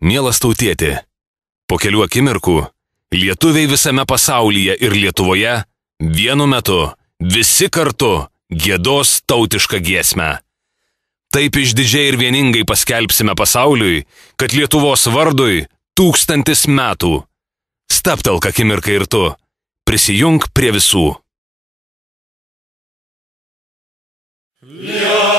Mielas tautieti, po kelių akimirkų lietuviai visame pasaulyje ir Lietuvoje vienu metu visi kartu giedos tautišką giesmę. Taip išdidžiai ir vieningai paskelbsime pasauliui, kad Lietuvos vardui 1000 metų. Stabtelk akimirką ir tu, prisijunk prie visų. Lietuva.